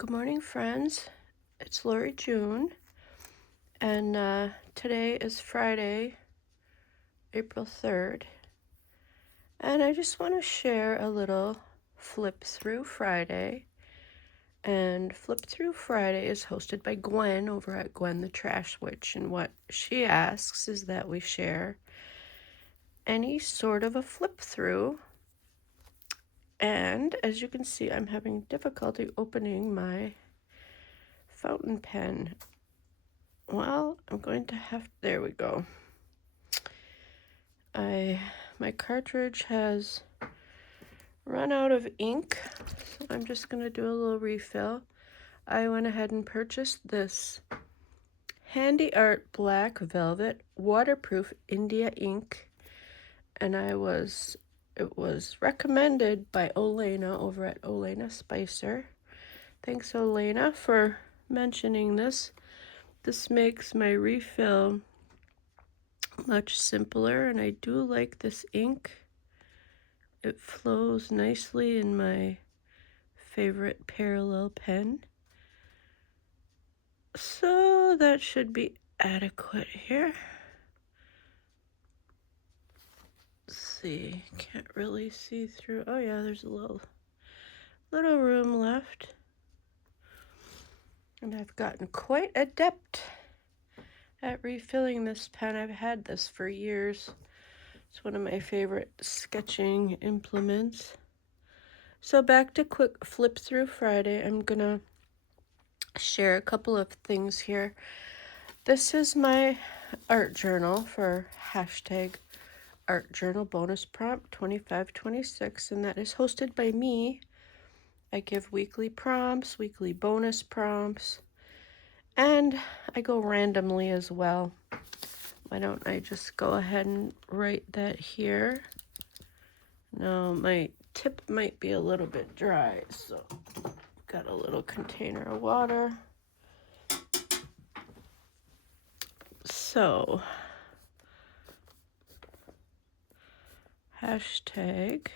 Good morning, friends. It's Lori June, and today is Friday, April 3rd, and I just want to share a little Flip Through Friday. And Flip Through Friday is hosted by Gwen over at Gwen the Trash Witch, and what she asks is that we share any sort of a flip through. And as you can see, I'm having difficulty opening my fountain pen. Well, I'm going to have, there we go. My cartridge has run out of ink, so I'm just going to do a little refill. I went ahead and purchased this Handy Art Black Velvet Waterproof India ink, and it was recommended by Olena over at Olena Spicer. Thanks, Olena, for mentioning this. This makes my refill much simpler, and I do like this ink. It flows nicely in my favorite parallel pen. So that should be adequate here. Let's see, can't really see through. Oh yeah, there's a little room left. And I've gotten quite adept at refilling this pen. I've had this for years. It's one of my favorite sketching implements. So back to quick Flip Through Friday. I'm gonna share a couple of things here. This is my art journal for hashtag art journal bonus prompt 2526, and that is hosted by me. I give weekly prompts, weekly bonus prompts, and I go randomly as well. Why don't I just go ahead and write that here? Now my tip might be a little bit dry, so got a little container of water. So hashtag,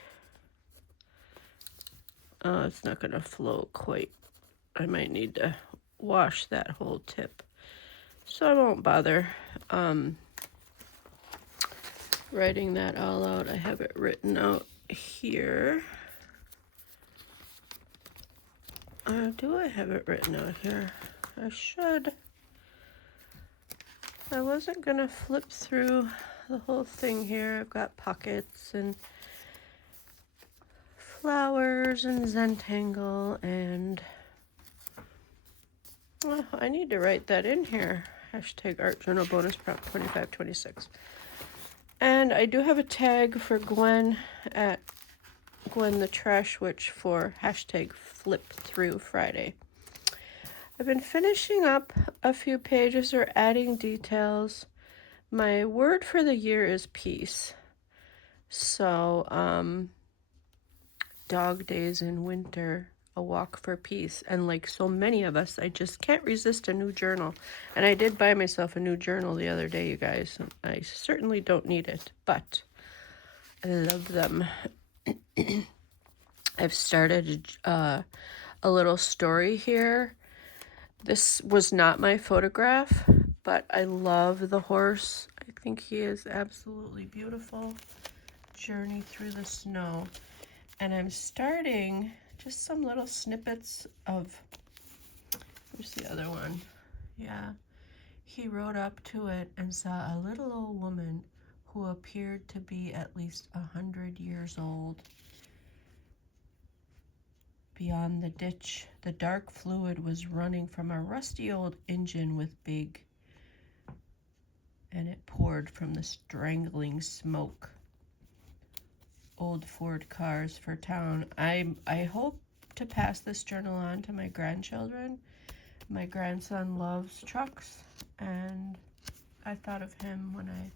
it's not gonna flow quite. I might need to wash that whole tip, so I won't bother writing that all out. I have it written out here. Do I have it written out here? I should. I wasn't gonna flip through the whole thing here. I've got pockets and flowers and Zentangle, and oh, I need to write that in here. Hashtag art journal bonus prompt 2526. And I do have a tag for Gwen at Gwen the Trash Witch for hashtag Flip Through Friday. I've been finishing up a few pages or adding details. My word for the year is peace. So, dog days in winter, a walk for peace. And like so many of us, I just can't resist a new journal. And I did buy myself a new journal the other day, you guys. I certainly don't need it, but I love them. I've started a little story here. This was not my photograph, but I love the horse. I think he is absolutely beautiful. Journey through the snow. And I'm starting just some little snippets of, where's the other one? Yeah. He rode up to it and saw a little old woman who appeared to be at least 100 years old. Beyond the ditch, the dark fluid was running from a rusty old engine with big, and it poured from the strangling smoke. Old Ford cars for town. I hope to pass this journal on to my grandchildren. My grandson loves trucks, and I thought of him when I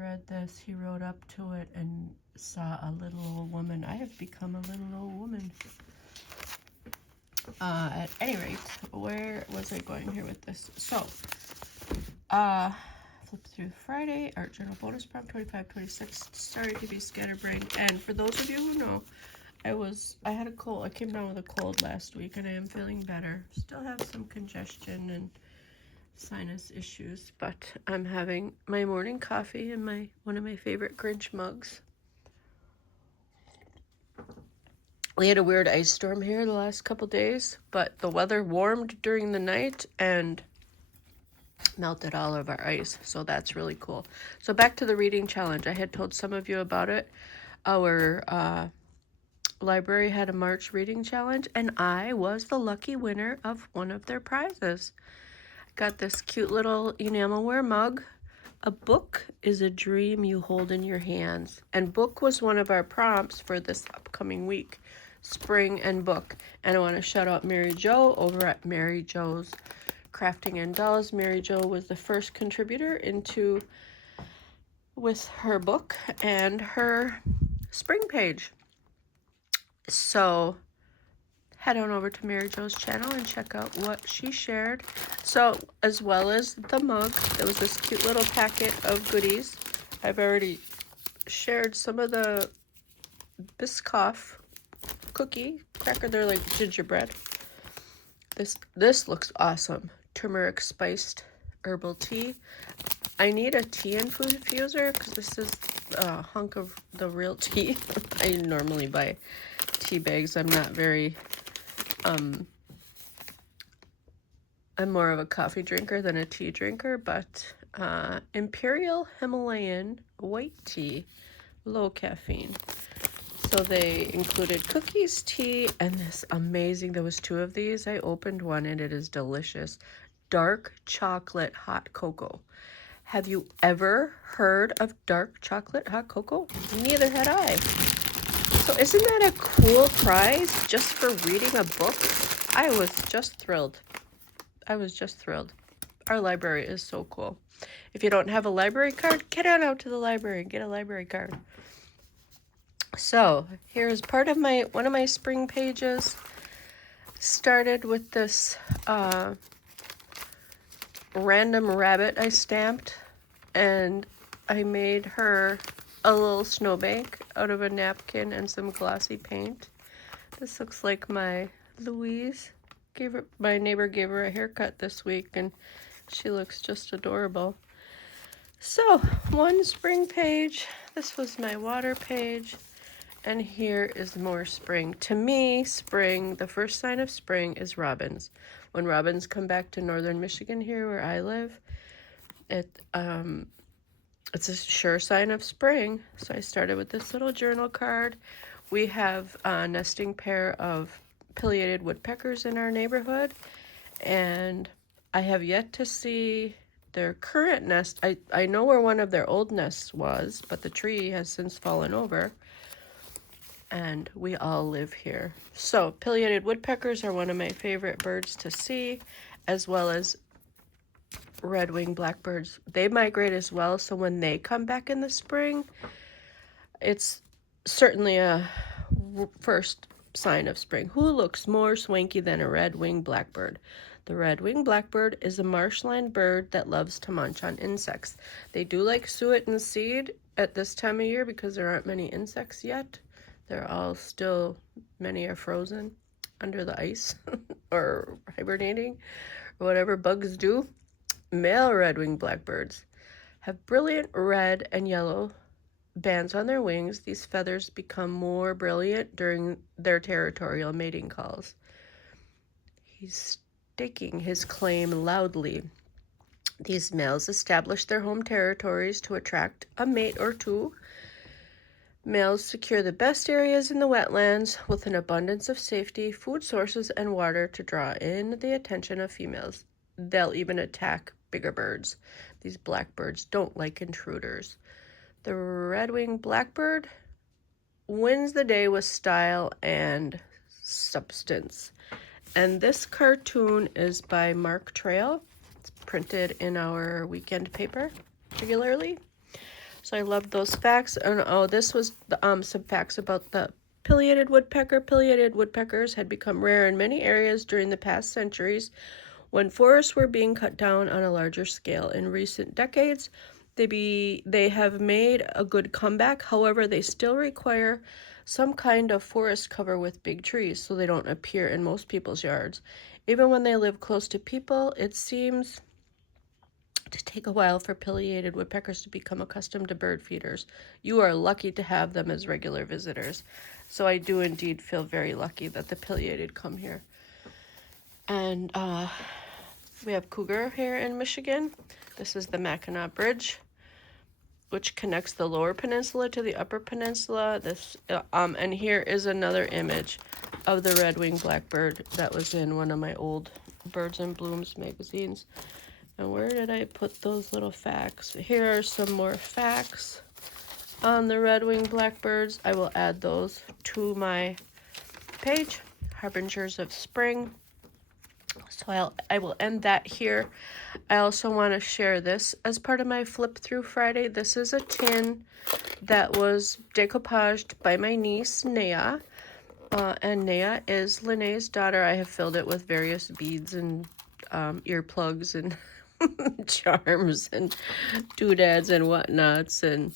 read this. He rode up to it and saw a little old woman. I have become a little old woman. At any rate, where was I going here with this? So, Flip Through Friday, Art Journal Bonus Prompt 2526. Sorry to be scatterbrained. And for those of you who know, I had a cold. I came down with a cold last week and I am feeling better. Still have some congestion and sinus issues, but I'm having my morning coffee in one of my favorite Grinch mugs. We had a weird ice storm here the last couple days, but the weather warmed during the night and melted all of our ice, so that's really cool. So back to the reading challenge. I had told some of you about it. Our library had a March reading challenge, and I was the lucky winner of one of their prizes. I got this cute little enamelware mug. A book is a dream you hold in your hands. And book was one of our prompts for this upcoming week, spring and book. And I want to shout out Mary Jo over at Mary Jo's Crafting and Dolls. Mary Jo was the first contributor with her book and her spring page. So head on over to Mary Jo's channel and check out what she shared. So as well as the mug, there was this cute little packet of goodies. I've already shared some of the Biscoff cookie cracker. They're like gingerbread. This looks awesome. Turmeric spiced herbal tea. I need a tea infuser because this is a hunk of the real tea. I normally buy tea bags. I'm not very I'm more of a coffee drinker than a tea drinker, but Imperial Himalayan white tea, low caffeine. So they included cookies, tea, and this amazing, there was 2 of these. I opened one and it is delicious. Dark chocolate hot cocoa. Have you ever heard of dark chocolate hot cocoa? Neither had I. So isn't that a cool prize just for reading a book? I was just thrilled. Our library is so cool. If you don't have a library card, get on out to the library and get a library card. So here's part of one of my spring pages. Started with this random rabbit I stamped, and I made her a little snowbank out of a napkin and some glossy paint. This looks like my Louise. My neighbor gave her a haircut this week and she looks just adorable. So, one spring page. This was my water page. And here is more spring. To me, spring, the first sign of spring is robins. When robins come back to northern Michigan here where I live, it's a sure sign of spring. So I started with this little journal card. We have a nesting pair of pileated woodpeckers in our neighborhood, and I have yet to see their current nest. I know where one of their old nests was, but the tree has since fallen over, and we all live here. So pileated woodpeckers are one of my favorite birds to see, as well as red-winged blackbirds. They migrate as well, so when they come back in the spring, it's certainly a first sign of spring. Who looks more swanky than a red-winged blackbird? The red-winged blackbird is a marshland bird that loves to munch on insects. They do like suet and seed at this time of year because there aren't many insects yet. They're all still, many are frozen under the ice or hibernating or whatever bugs do. Male red-winged blackbirds have brilliant red and yellow bands on their wings. These feathers become more brilliant during their territorial mating calls. He's staking his claim loudly. These males establish their home territories to attract a mate or two. Males secure the best areas in the wetlands with an abundance of safety, food sources, and water to draw in the attention of females. They'll even attack bigger birds. These blackbirds don't like intruders. The red-winged blackbird wins the day with style and substance. And this cartoon is by Mark Trail. It's printed in our weekend paper regularly. So I loved those facts. And oh, this was some facts about the pileated woodpecker. Pileated woodpeckers had become rare in many areas during the past centuries when forests were being cut down on a larger scale. In recent decades, they have made a good comeback. However, they still require some kind of forest cover with big trees so they don't appear in most people's yards. Even when they live close to people, it seems to take a while for pileated woodpeckers to become accustomed to bird feeders. You are lucky to have them as regular visitors. So I do indeed feel very lucky that the pileated come here. And we have cougar here in Michigan. This is the Mackinac Bridge, which connects the lower peninsula to the upper peninsula. And here is another image of the red-winged blackbird that was in one of my old Birds and Blooms magazines. And where did I put those little facts? Here are some more facts on the red-winged blackbirds. I will add those to my page, Harbingers of Spring. So I will end that here. I also want to share this as part of my Flip Through Friday. This is a tin that was decoupaged by my niece, Nea. And Nea is Lene's daughter. I have filled it with various beads and earplugs and charms and doodads and whatnots. And,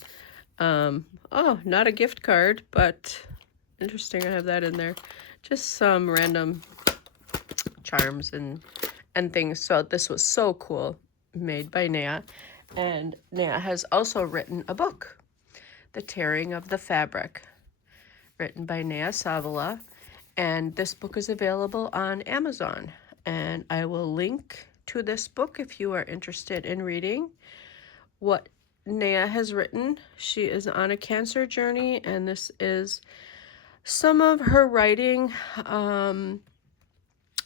oh, not a gift card, but interesting I have that in there. Just some random charms and things. So this was so cool, made by Nea. And Nea has also written a book, The Tearing of the Fabric, written by Nea Savala. And this book is available on Amazon. And I will link to this book if you are interested in reading what Nea has written. She is on a cancer journey, and this is some of her writing,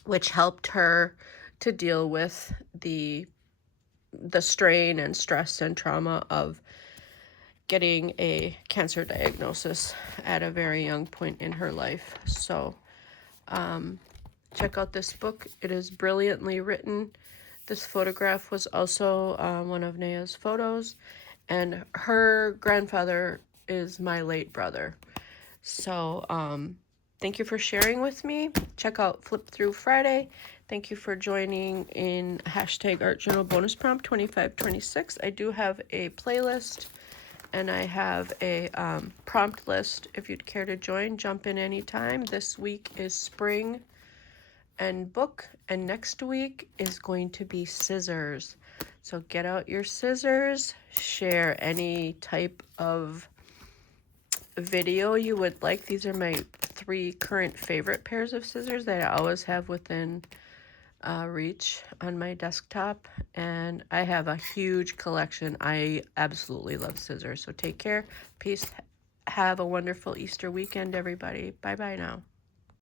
which helped her to deal with the strain and stress and trauma of getting a cancer diagnosis at a very young point in her life. So check out this book. It is brilliantly written. This photograph was also one of Nea's photos, and her grandfather is my late brother. So thank you for sharing with me. Check out Flip Through Friday. Thank you for joining in hashtag Art Journal Bonus Prompt 2526. I do have a playlist, and I have a prompt list. If you'd care to join, jump in anytime. This week is spring and book, and next week is going to be scissors. So get out your scissors, share any type of video you would like. These are my 3 current favorite pairs of scissors that I always have within reach on my desktop, and I have a huge collection. I absolutely love scissors. So take care, peace, have a wonderful Easter weekend, everybody. Bye bye now.